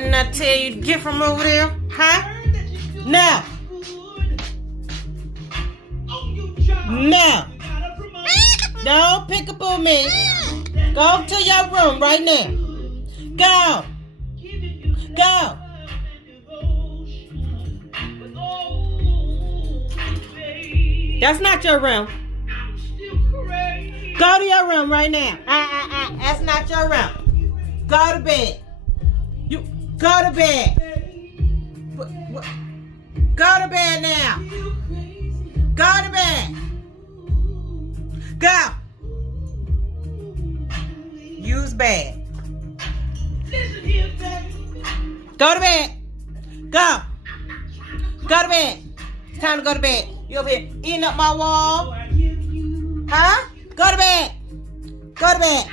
Didn't I tell you to get from over there? Huh? Now. Now. Don't pick up on me. Go to your room right now. Go. Go. That's not your room. Go to your room right now. That's not your room. Go to bed. You go to bed. Go to bed now. Go to bed. Go. Use bed. Go to bed. Go. Go to bed. It's time to go to bed. You over here eating up my wall? Huh? Go to bed. Go to bed.